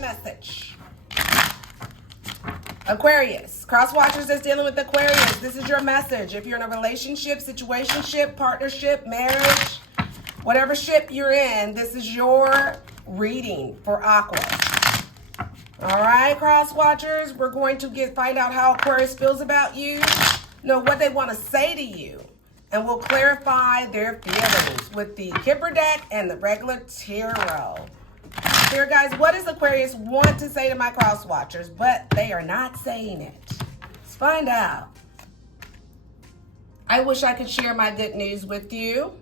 message. Aquarius, cross watchers that's dealing with Aquarius, this is your message. If you're in a relationship, situationship, partnership, marriage, whatever ship you're in, this is your reading for Aqua. All right, cross watchers, we're going to find out how Aquarius feels about you, know what they want to say to you, and we'll clarify their feelings with the Kipper deck and the regular tarot. Here, guys, what does Aquarius want to say to my cross watchers, but they are not saying it? Let's find out. I wish I could share my good news with you.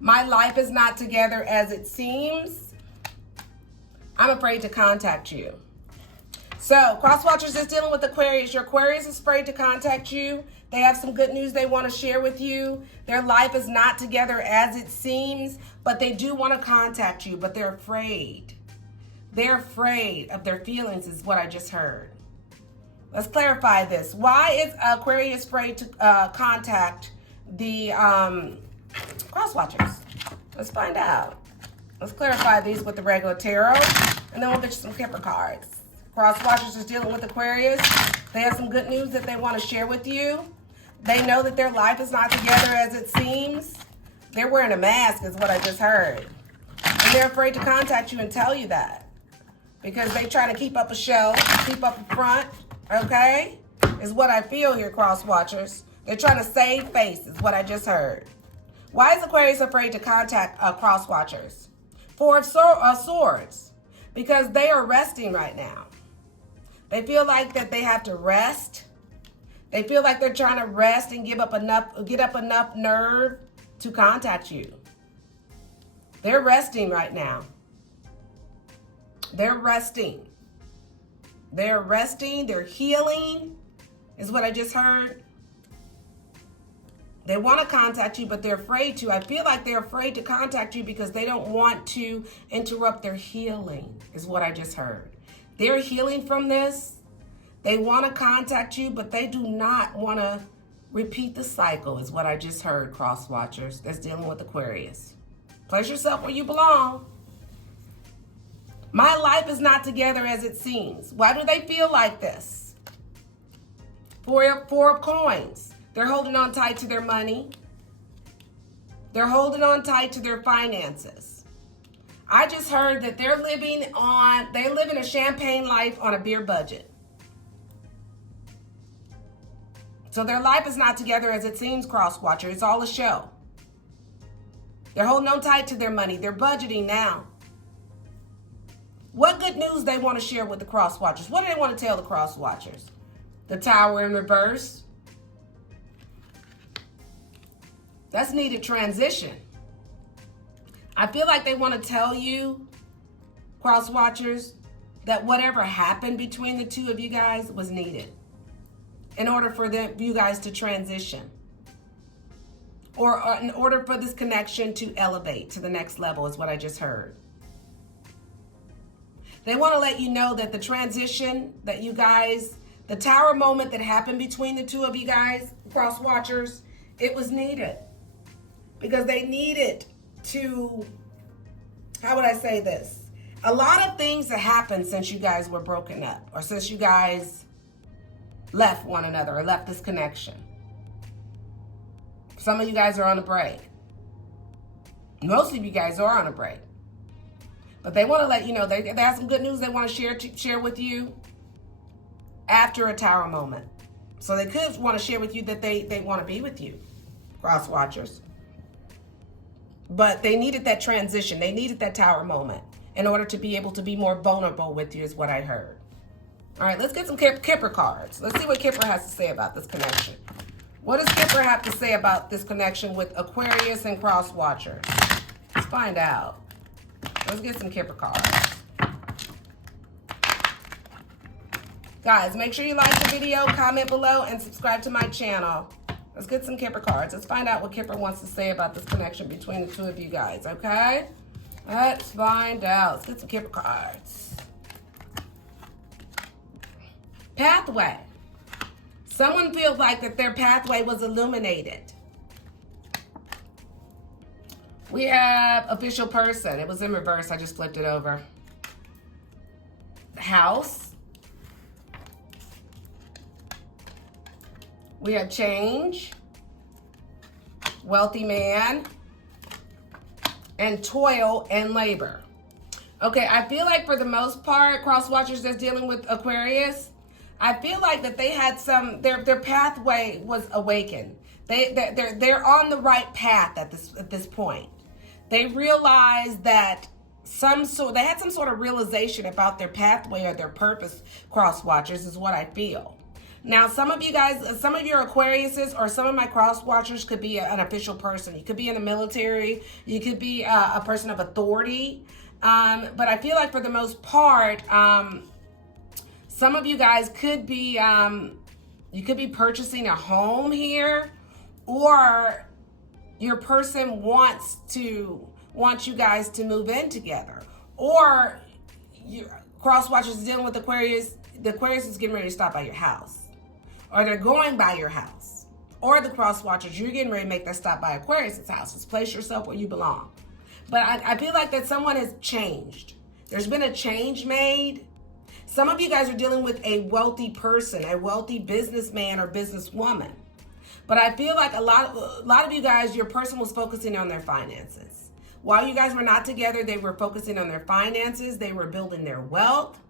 My life is not together as it seems. I'm afraid to contact you. So, cross watchers that's dealing with Aquarius, your Aquarius is afraid to contact you. They have some good news they want to share with you. Their life is not together as it seems, but they do want to contact you, but they're afraid. They're afraid of their feelings is what I just heard. Let's clarify this. Why is Aquarius afraid to contact the cross watchers? Let's find out. Let's clarify these with the regular tarot, and then we'll get you some Kipper cards. Cross watchers is dealing with Aquarius. They have some good news that they want to share with you. They know that their life is not together as it seems. They're wearing a mask is what I just heard. And they're afraid to contact you and tell you that. Because they're trying to keep up a show, keep up a front, okay? Is what I feel here, cross watchers. They're trying to save face is what I just heard. Why is Aquarius afraid to contact cross watchers? Four of Swords. Because they are resting right now. They feel like that they have to rest. They feel like they're trying to rest and get up enough nerve to contact you. They're resting right now. They're resting. They're resting. They're healing, is what I just heard. They want to contact you, but they're afraid to. I feel like they're afraid to contact you because they don't want to interrupt their healing, is what I just heard. They're healing from this. They want to contact you, but they do not want to repeat the cycle, is what I just heard, cross watchers that's dealing with Aquarius. Place yourself where you belong. My life is not together as it seems. Why do they feel like this? Four of Coins. They're holding on tight to their money. They're holding on tight to their finances. I just heard that they're living a champagne life on a beer budget. So their life is not together as it seems, cross watcher. It's all a show. They're holding on tight to their money. They're budgeting now. What good news they want to share with the cross watchers? What do they want to tell the cross watchers? The Tower in reverse. That's needed transition. I feel like they want to tell you, cross watchers, that whatever happened between the two of you guys was needed in order for you guys to transition, or in order for this connection to elevate to the next level, is what I just heard. They want to let you know that the transition that you guys, the tower moment that happened between the two of you guys, cross watchers, it was needed. Because they needed to, how would I say this? A lot of things that happened since you guys were broken up, or since you guys left one another or left this connection. Some of you guys are on a break. Most of you guys are on a break. But they want to let you know, they have some good news they want to share with you after a tower moment. So they could want to share with you that they want to be with you, cross watchers. But they needed that transition. They needed that tower moment in order to be able to be more vulnerable with you, is what I heard. All right, let's get some Kipper cards. Let's see what Kipper has to say about this connection. What does Kipper have to say about this connection with Aquarius and cross watchers? Let's find out. Let's get some Kipper cards. Guys, make sure you like the video, comment below, and subscribe to my channel. Let's get some Kipper cards. Let's find out what Kipper wants to say about this connection between the two of you guys, okay? Let's find out. Let's get some Kipper cards. Pathway. Someone feels like that their pathway was illuminated. We have official person. It was in reverse. I just flipped it over. House. We have change. Wealthy man. And toil and labor. Okay, I feel like for the most part, cross watchers that's dealing with Aquarius, I feel like that they had their pathway was awakened. They're on the right path at this point. They realized that they had some sort of realization about their pathway or their purpose, cross watchers, is what I feel. Now, some of you guys, some of your Aquariuses or some of my cross watchers could be an official person. You could be in the military. You could be a person of authority. But I feel like for the most part, some of you guys could be, you could be purchasing a home here, or your person wants you guys to move in together, or cross watchers dealing with Aquarius. The Aquarius is getting ready to stop by your house, or they're going by your house, or the cross watchers, you're getting ready to make that stop by Aquarius's house. Just place yourself where you belong. But I feel like that someone has changed. There's been a change made. Some of you guys are dealing with a wealthy person, a wealthy businessman or businesswoman. But I feel like a lot of you guys, your person was focusing on their finances. While you guys were not together, they were focusing on their finances. They were building their wealth.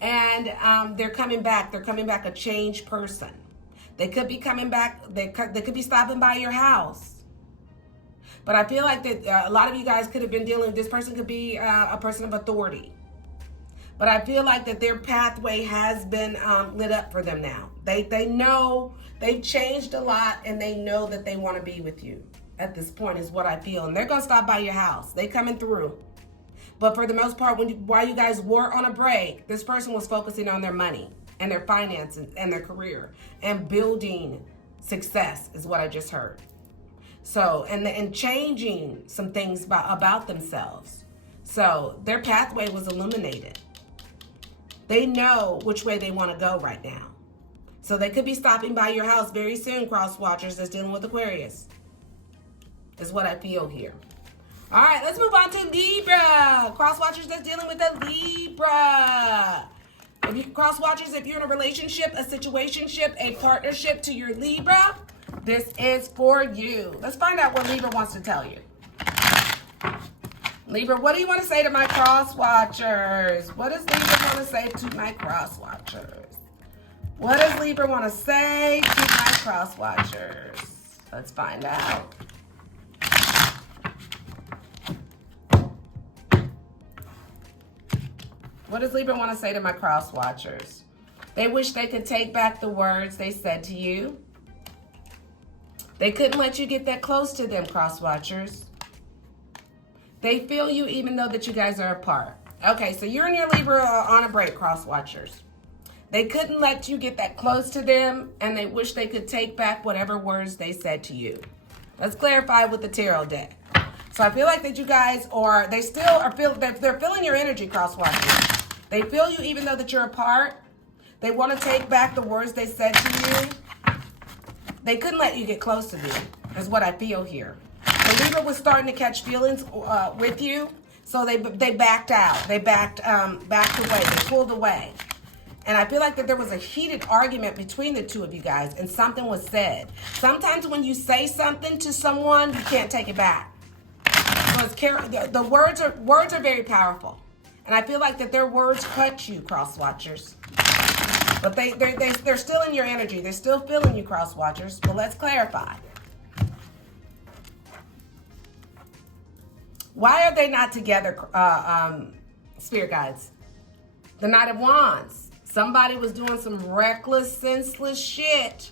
And they're coming back. They're coming back a changed person. They could be coming back. They could be stopping by your house. But I feel like that a lot of you guys could have been this person could be a person of authority. But I feel like that their pathway has been lit up for them now. They know they've changed a lot, and they know that they want to be with you at this point is what I feel. And they're going to stop by your house. They coming through. But for the most part, while you guys were on a break, this person was focusing on their money and their finances and their career and building success is what I just heard. So, and changing some things about themselves. So their pathway was illuminated. They know which way they want to go right now. So they could be stopping by your house very soon, cross watchers that's dealing with Aquarius. Is what I feel here. All right, let's move on to Libra. Cross watchers that's dealing with a Libra. Cross watchers, if you're in a relationship, a situationship, a partnership to your Libra, this is for you. Let's find out what Libra wants to tell you. Libra, what do you want to say to my cross watchers? What does Libra want to say to my cross watchers? What does Libra want to say to my cross watchers? Let's find out. What does Libra want to say to my cross watchers? They wish they could take back the words they said to you. They couldn't let you get that close to them, cross watchers. They feel you even though that you guys are apart. Okay, so you're and your Libra on a break, cross watchers. They couldn't let you get that close to them, and they wish they could take back whatever words they said to you. Let's clarify with the tarot deck. So I feel like that you guys they're feeling your energy, cross watchers. They feel you even though that you're apart. They want to take back the words they said to you. They couldn't let you get close to them, is what I feel here. The Libra was starting to catch feelings with you, so they backed out. They backed away. They pulled away. And I feel like that there was a heated argument between the two of you guys, and something was said. Sometimes when you say something to someone, you can't take it back. So the words are very powerful. And I feel like that their words cut you, cross watchers. But they're still in your energy. They're still feeling you, cross watchers. But let's clarify. Why are they not together, spirit guides? The Knight of Wands. Somebody was doing some reckless, senseless shit.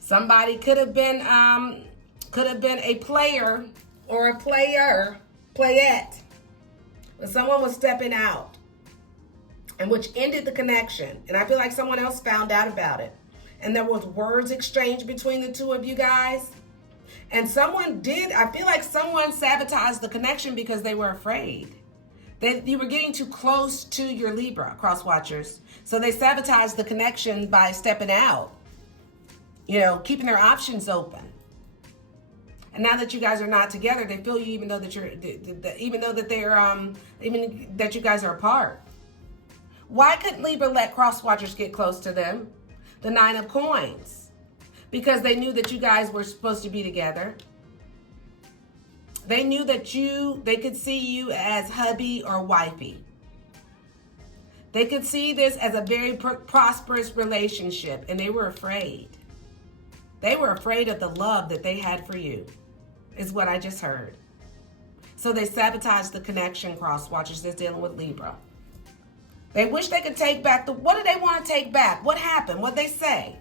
Somebody could have been a player or a playette. But someone was stepping out, and which ended the connection. And I feel like someone else found out about it. And there was words exchanged between the two of you guys. And I feel like someone sabotaged the connection because they were afraid. You were getting too close to your Libra, cross watchers. So they sabotaged the connection by stepping out. Keeping their options open. And now that you guys are not together, they feel you even though that even that you guys are apart. Why couldn't Libra let cross watchers get close to them? The 9 of Coins. Because they knew that you guys were supposed to be together. They knew that they could see you as hubby or wifey. They could see this as a very prosperous relationship, and they were afraid. They were afraid of the love that they had for you, is what I just heard. So they sabotaged the connection, cross watchers that's dealing with Libra. They wish they could take back what do they want to take back? What happened? What'd they say?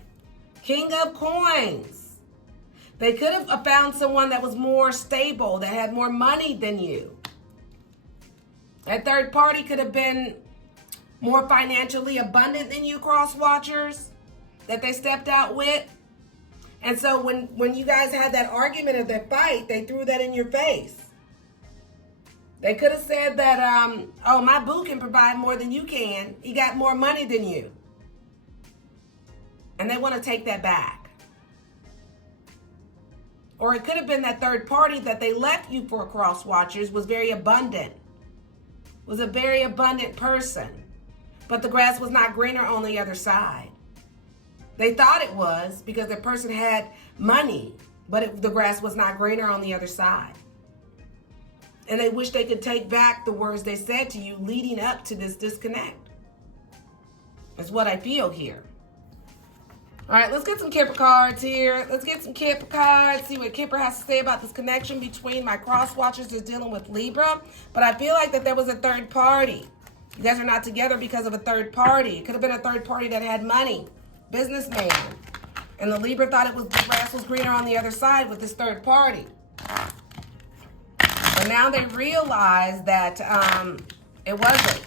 King of Coins. They could have found someone that was more stable, that had more money than you. That third party could have been more financially abundant than you, cross watchers, that they stepped out with. And so when you guys had that argument of that fight, they threw that in your face. They could have said that, oh, my boo can provide more than you can. He got more money than you. And they want to take that back. Or it could have been that third party that they left you for, cross watchers, was very abundant. Was a very abundant person. But the grass was not greener on the other side. They thought it was because the person had money, but the grass was not greener on the other side. And they wish they could take back the words they said to you leading up to this disconnect. That's what I feel here. All right, let's get some Kipper cards here. Let's get some Kipper cards, see what Kipper has to say about this connection between my cross watchers that's dealing with Libra. But I feel like that there was a third party. You guys are not together because of a third party. It could have been a third party that had money, businessman. And the Libra thought the grass was greener on the other side with this third party. But now they realize that it wasn't.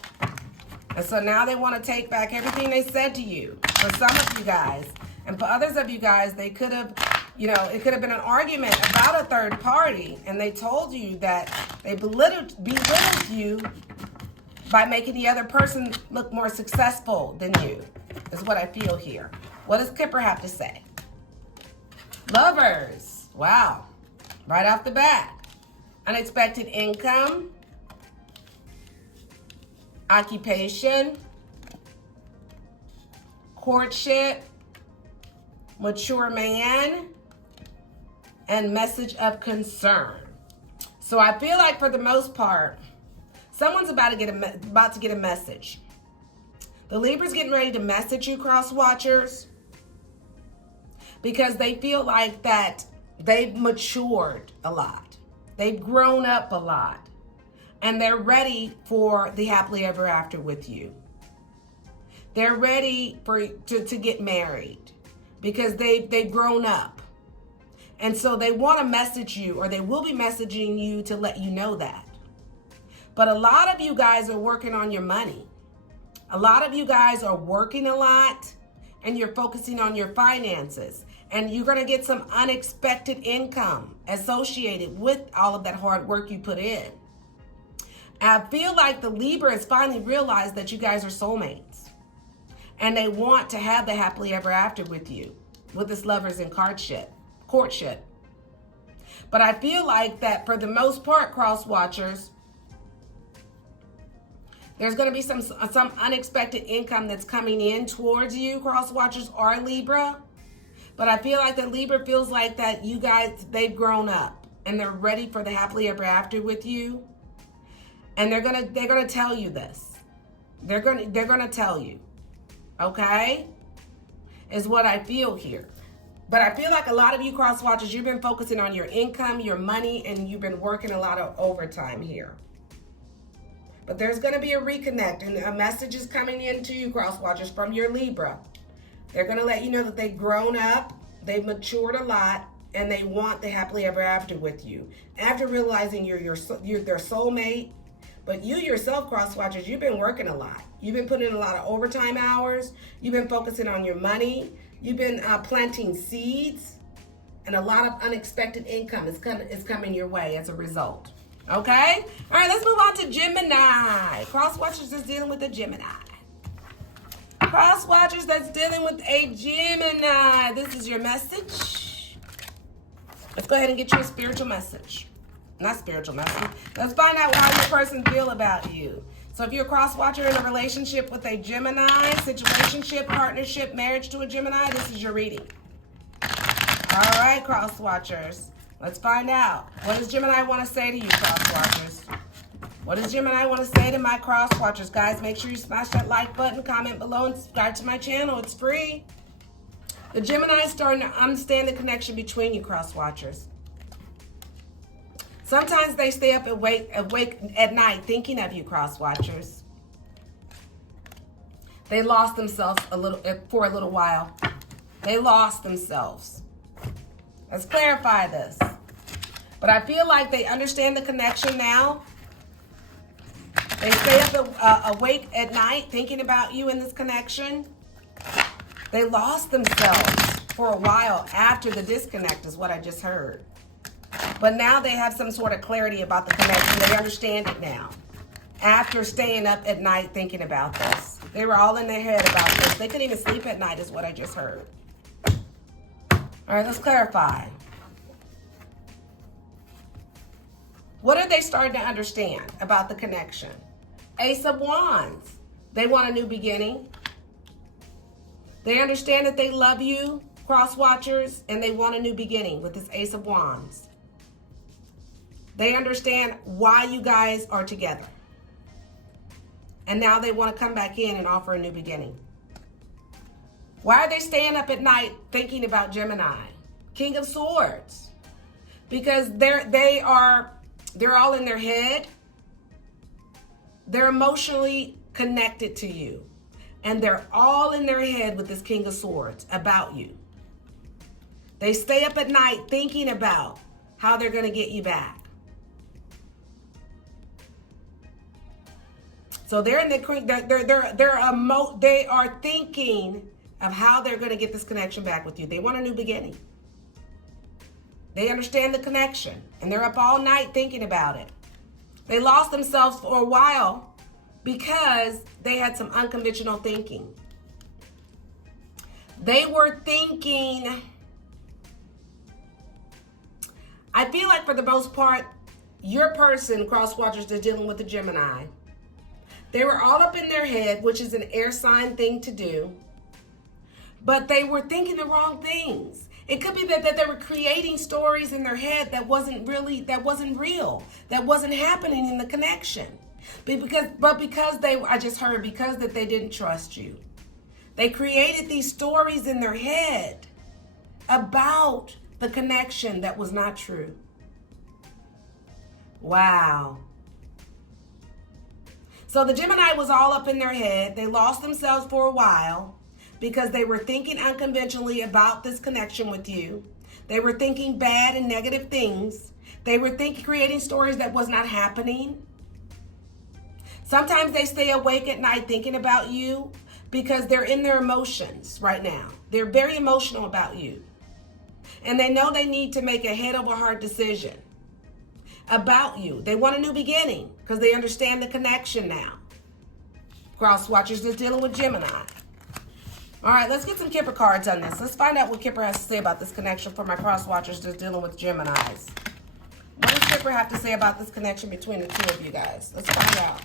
And so now they want to take back everything they said to you. For some of you guys. And for others of you guys, they could have, it could have been an argument about a third party. And they told you that they belittled you by making the other person look more successful than you, is what I feel here. What does Kipper have to say? Lovers. Wow. Right off the bat. Unexpected income. Occupation. Courtship. Mature man. And message of concern. So I feel like for the most part, someone's about to get a message. The Libra's getting ready to message you, cross watchers, because they feel like that they've matured a lot. They've grown up a lot. And they're ready for the happily ever after with you. They're ready to get married because they've grown up. And so they want to message you, or they will be messaging you to let you know that. But a lot of you guys are working on your money. A lot of you guys are working a lot, and you're focusing on your finances. And you're going to get some unexpected income associated with all of that hard work you put in. I feel like the Libra has finally realized that you guys are soulmates. And they want to have the happily ever after with you, with this lovers and courtship. But I feel like that for the most part, cross watchers, there's going to be some unexpected income that's coming in towards you, cross watchers or Libra. But I feel like the Libra feels like that you guys, they've grown up and they're ready for the happily ever after with you. And they're gonna tell you this. They're gonna tell you. Okay? Is what I feel here. But I feel like a lot of you cross watchers, you've been focusing on your income, your money, and you've been working a lot of overtime here. But there's going to be a reconnect, and a message is coming in to you, cross watchers, from your Libra. They're going to let you know that they've grown up, they've matured a lot, and they want the happily ever after with you. After realizing you're their soulmate, but you yourself, cross watchers, you've been working a lot. You've been putting in a lot of overtime hours. You've been focusing on your money. You've been planting seeds, and a lot of unexpected income is coming your way as a result. Okay? All right, let's move on to Gemini. Cross watchers that's dealing with a Gemini. Cross watchers that's dealing with a Gemini. This is your message. Let's go ahead and get you a spiritual message. Not spiritual message. Let's find out how your person feel about you. So if you're a cross watcher in a relationship with a Gemini, situationship, partnership, marriage to a Gemini, this is your reading. All right, cross watchers. Let's find out. What does Gemini want to say to you, cross watchers? What does Gemini want to say to my cross watchers? Guys, make sure you smash that like button, comment below, and subscribe to my channel. It's free. The Gemini is starting to understand the connection between you, cross watchers. Sometimes they stay up awake at night thinking of you, cross watchers. They lost themselves for a little while. They lost themselves. Let's clarify this. But I feel like they understand the connection now. They stay up awake at night thinking about you in this connection. They lost themselves for a while after the disconnect is what I just heard. But now they have some sort of clarity about the connection. They understand it now. After staying up at night thinking about this. They were all in their head about this. They couldn't even sleep at night is what I just heard. All right, let's clarify. What are they starting to understand about the connection? Ace of Wands. They want a new beginning. They understand that they love you, cross watchers, and they want a new beginning with this Ace of Wands. They understand why you guys are together. And now they want to come back in and offer a new beginning. Why are they staying up at night thinking about Gemini? King of Swords. Because they're all in their head. They're emotionally connected to you. And they're all in their head with this King of Swords about you. They stay up at night thinking about how they're going to get you back. So they are thinking of how they're going to get this connection back with you. They want a new beginning. They understand the connection, and they're up all night thinking about it. They lost themselves for a while because they had some unconventional thinking. They were thinking, I feel like for the most part, your person, cross watchers, is dealing with a Gemini. They were all up in their head, which is an air sign thing to do. But they were thinking the wrong things. It could be that they were creating stories in their head that wasn't real, that wasn't happening in the connection. But because they didn't trust you. They created these stories in their head about the connection that was not true. Wow. So the Gemini was all up in their head. They lost themselves for a while because they were thinking unconventionally about this connection with you. They were thinking bad and negative things. They were creating stories that was not happening. Sometimes they stay awake at night thinking about you because they're in their emotions right now. They're very emotional about you. And they know they need to make a head over heart decision about you. They want a new beginning because they understand the connection now. Cross watchers that's dealing with Gemini. All right, let's get some Kipper cards on this. Let's find out what Kipper has to say about this connection for my cross watchers that's dealing with Geminis. What does Kipper have to say about this connection between the two of you guys? Let's find out.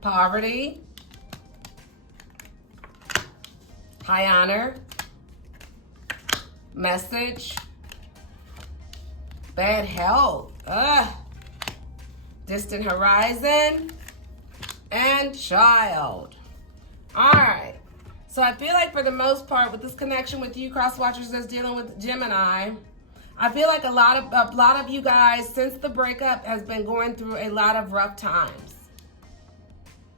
Poverty. High honor. Message. Bad health. Distant horizon. And child. Alright. So I feel like for the most part with this connection with you cross watchers that's dealing with Gemini, I feel like a lot of you guys since the breakup has been going through a lot of rough times.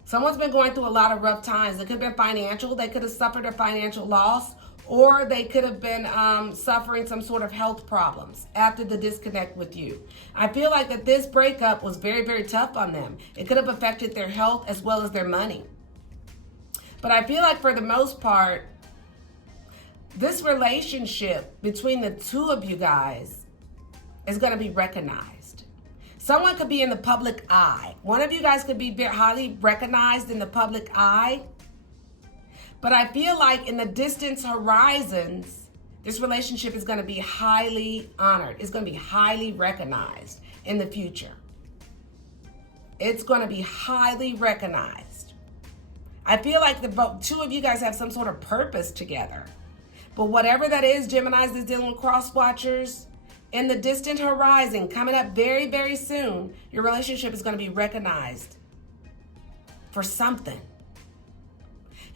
Someone's been going through a lot of rough times. It could have been financial. They could have suffered a financial loss, or they could have been suffering some sort of health problems after the disconnect with you. I feel like that this breakup was very, very tough on them. It could have affected their health as well as their money. But I feel like for the most part, this relationship between the two of you guys is going to be recognized. Someone could be in the public eye. One of you guys could be very highly recognized in the public eye. But I feel like in the distant horizons, this relationship is going to be highly honored. It's going to be highly recognized in the future. It's going to be highly recognized. I feel like the two of you guys have some sort of purpose together. But whatever that is, Geminis that's dealing with cross watchers, in the distant horizon, coming up very, very soon, your relationship is going to be recognized for something.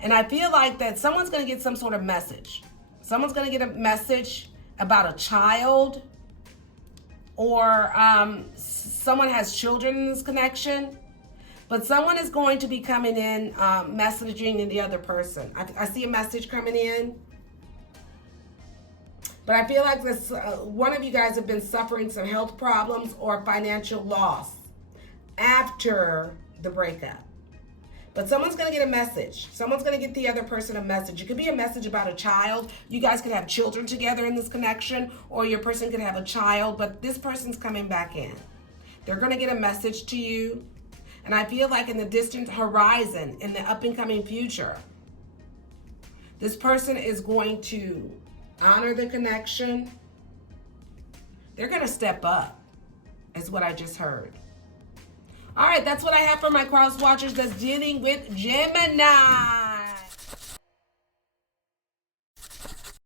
And I feel like that someone's going to get some sort of message. Someone's going to get a message about a child, or someone has children in this connection. But someone is going to be coming in, messaging the other person. I see a message coming in. But I feel like this one of you guys have been suffering some health problems or financial loss after the breakup. But someone's going to get a message. Someone's going to get the other person a message. It could be a message about a child. You guys could have children together in this connection, or your person could have a child, but this person's coming back in. They're going to get a message to you. And I feel like in the distant horizon, in the up and coming future, this person is going to honor the connection. They're going to step up, is what I just heard. All right, that's what I have for my cross watchers that's dealing with Gemini.